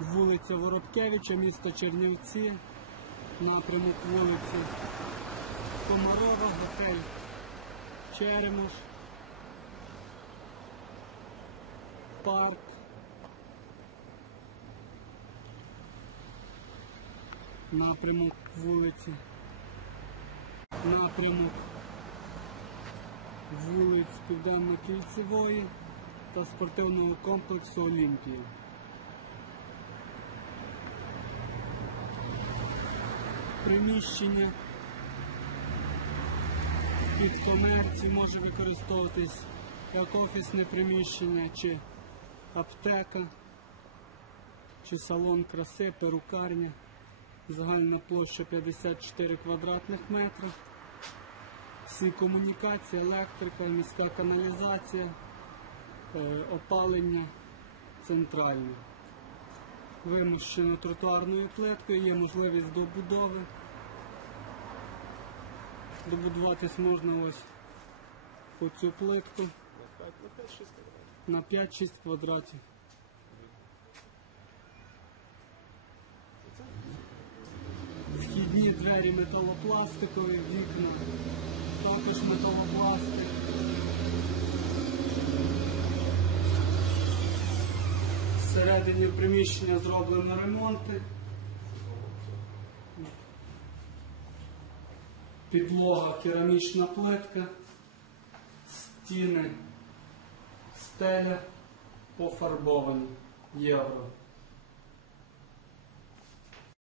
вулиця Воробкевича, місто Чернівці, напрямок вулиці Комарова, готель Черемош, парк. Напрямок вулиці. Напрямок вулиць Південно-Кільцевої та спортивного комплексу Олімпія. Приміщення під комерцію може використовуватись як офісне приміщення, чи аптека, чи салон краси, перукарня. Загальна площа 54 квадратних метри. Всі комунікації, електрика, міська каналізація, е, опалення центральне. Вимощено тротуарною плиткою, є можливість добудови. Добудуватись можна ось по цю плитку на 5-6 квадратів. Вхідні двері металопластикові, вікна також металопластик. Всередині приміщення зроблено ремонти. Підлога, керамічна плитка, стіни, стеля пофарбовані євро.